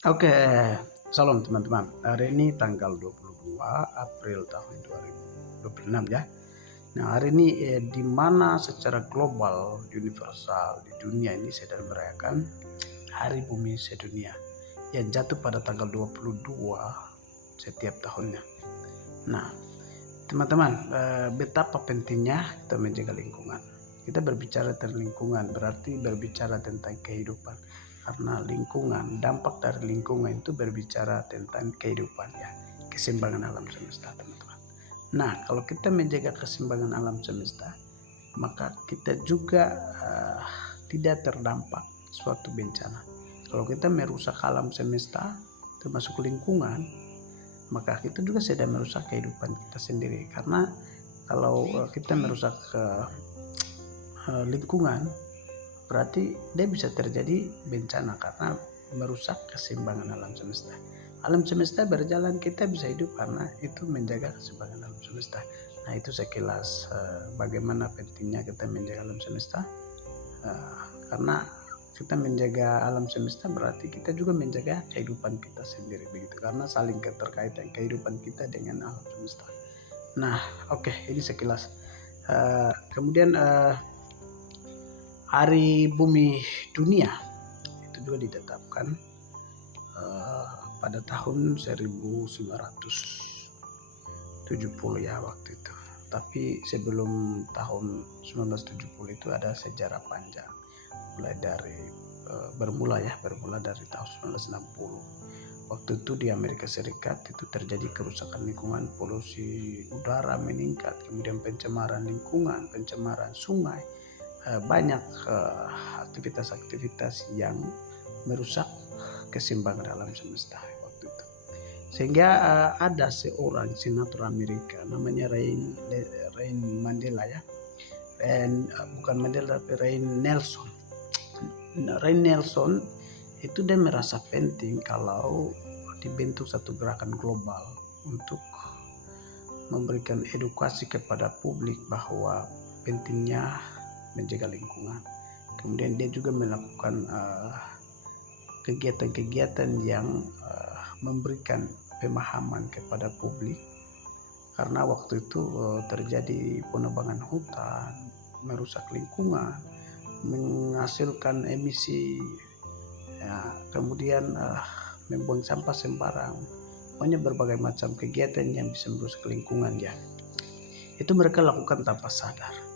Oke, salam teman-teman. Hari ini tanggal 22 April tahun 2026 ya. Nah, hari ini di mana secara global, universal di dunia ini sedang merayakan Hari Bumi Sedunia yang jatuh pada tanggal 22 setiap tahunnya. Nah, teman-teman, betapa pentingnya kita menjaga lingkungan. Kita berbicara tentang lingkungan berarti berbicara tentang kehidupan. Karena lingkungan, dampak dari lingkungan itu berbicara tentang kehidupan ya, keseimbangan alam semesta, teman-teman. Nah, kalau kita menjaga keseimbangan alam semesta, maka kita juga tidak terdampak suatu bencana. Kalau kita merusak alam semesta, termasuk lingkungan, maka kita juga sedang merusak kehidupan kita sendiri. Karena kalau kita merusak lingkungan, berarti dia bisa terjadi bencana karena merusak keseimbangan alam semesta. Alam semesta berjalan, kita bisa hidup karena itu menjaga keseimbangan alam semesta. Nah, itu sekilas bagaimana pentingnya kita menjaga alam semesta. Karena kita menjaga alam semesta berarti kita juga menjaga kehidupan kita sendiri begitu, karena saling keterkaitan kehidupan kita dengan alam semesta. Nah, oke, ini sekilas. Kemudian Hari Bumi Dunia itu juga ditetapkan pada tahun 1970 ya waktu itu. Tapi sebelum tahun 1970 itu ada sejarah panjang. Mulai dari bermula dari tahun 1960. Waktu itu di Amerika Serikat itu terjadi kerusakan lingkungan, polusi udara meningkat, kemudian pencemaran lingkungan, pencemaran sungai, banyak aktivitas-aktivitas yang merusak keseimbangan alam semesta waktu itu. Sehingga ada seorang senator Amerika namanya Rain Mandela ya. Bukan Mandela tapi Rain Nelson. Rain Nelson itu dia merasa penting kalau dibentuk satu gerakan global untuk memberikan edukasi kepada publik bahwa pentingnya menjaga lingkungan. Kemudian dia juga melakukan kegiatan-kegiatan yang memberikan pemahaman kepada publik, karena waktu itu terjadi penebangan hutan, merusak lingkungan, menghasilkan emisi, ya, kemudian membuang sampah sembarang, pokoknya berbagai macam kegiatan yang bisa merusak lingkungan ya. Itu mereka lakukan tanpa sadar.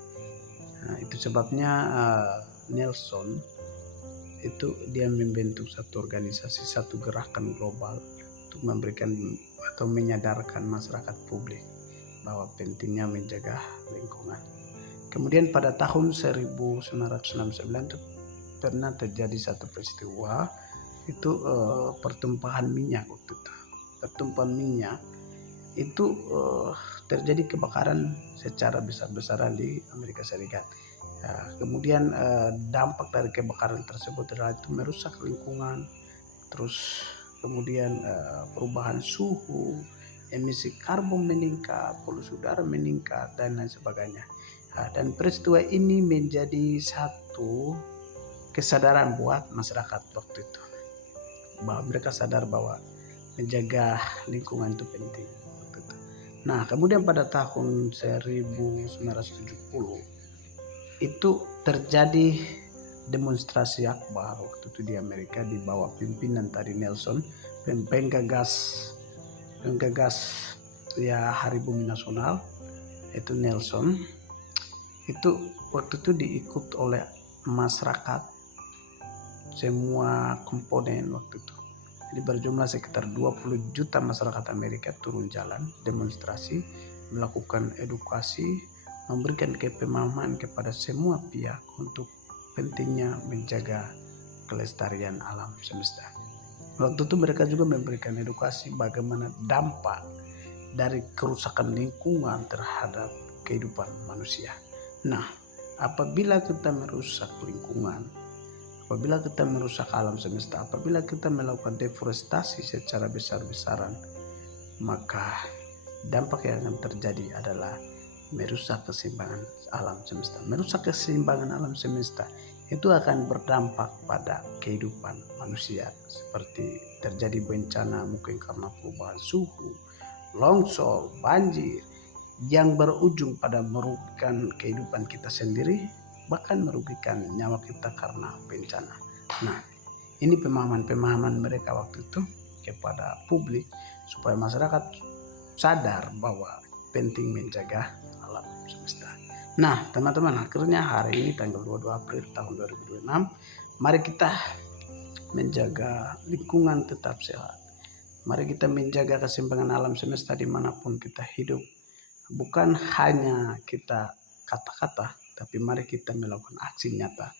Nah, itu sebabnya Nelson itu dia membentuk satu organisasi, satu gerakan global untuk memberikan atau menyadarkan masyarakat publik bahwa pentingnya menjaga lingkungan. Kemudian pada tahun 1969 itu pernah terjadi satu peristiwa, itu pertumpahan minyak waktu itu. Pertumpahan minyak itu terjadi kebakaran secara besar-besaran di Amerika Serikat. Kemudian dampak dari kebakaran tersebut adalah itu merusak lingkungan, terus kemudian perubahan suhu, emisi karbon meningkat, polusi udara meningkat, dan lain sebagainya. Dan peristiwa ini menjadi satu kesadaran buat masyarakat waktu itu, bahwa mereka sadar bahwa menjaga lingkungan itu penting. Nah, kemudian pada tahun 1970 itu terjadi demonstrasi akbar waktu itu di Amerika di bawah pimpinan tadi Nelson, penggagas ya Hari Bumi Nasional itu Nelson. Itu waktu itu diikut oleh masyarakat semua komponen waktu itu. Jadi berjumlah sekitar 20 juta masyarakat Amerika turun jalan demonstrasi, melakukan edukasi, memberikan pemahaman kepada semua pihak untuk pentingnya menjaga kelestarian alam semesta. Waktu itu mereka juga memberikan edukasi bagaimana dampak dari kerusakan lingkungan terhadap kehidupan manusia. Nah, apabila kita merusak lingkungan, apabila kita merusak alam semesta, apabila kita melakukan deforestasi secara besar-besaran, maka dampak yang akan terjadi adalah merusak keseimbangan alam semesta. Merusak keseimbangan alam semesta itu akan berdampak pada kehidupan manusia, seperti terjadi bencana mungkin karena perubahan suhu, longsor, banjir, yang berujung pada merugikan kehidupan kita sendiri, bahkan merugikan nyawa kita karena bencana. Nah, ini pemahaman-pemahaman mereka waktu itu kepada publik supaya masyarakat sadar bahwa penting menjaga alam semesta. Nah, teman-teman, akhirnya hari ini tanggal 22 April tahun 2026, mari kita menjaga lingkungan tetap sehat. Mari kita menjaga keseimbangan alam semesta dimanapun kita hidup. Bukan hanya kita kata-kata, tapi mari kita melakukan aksi nyata.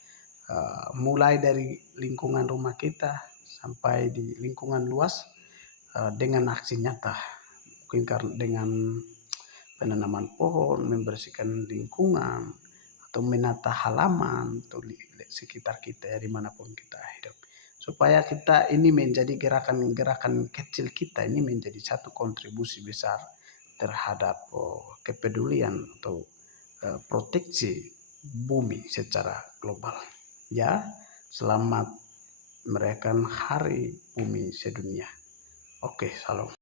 Mulai dari lingkungan rumah kita sampai di lingkungan luas dengan aksi nyata. Mungkin karena dengan penanaman pohon, membersihkan lingkungan, atau menata halaman atau di sekitar kita ya, dimanapun kita hidup. Supaya kita ini menjadi gerakan-gerakan kecil kita ini menjadi satu kontribusi besar terhadap kepedulian atau proteksi bumi secara global. Ya, selamat merayakan Hari Bumi Sedunia. Oke, salam.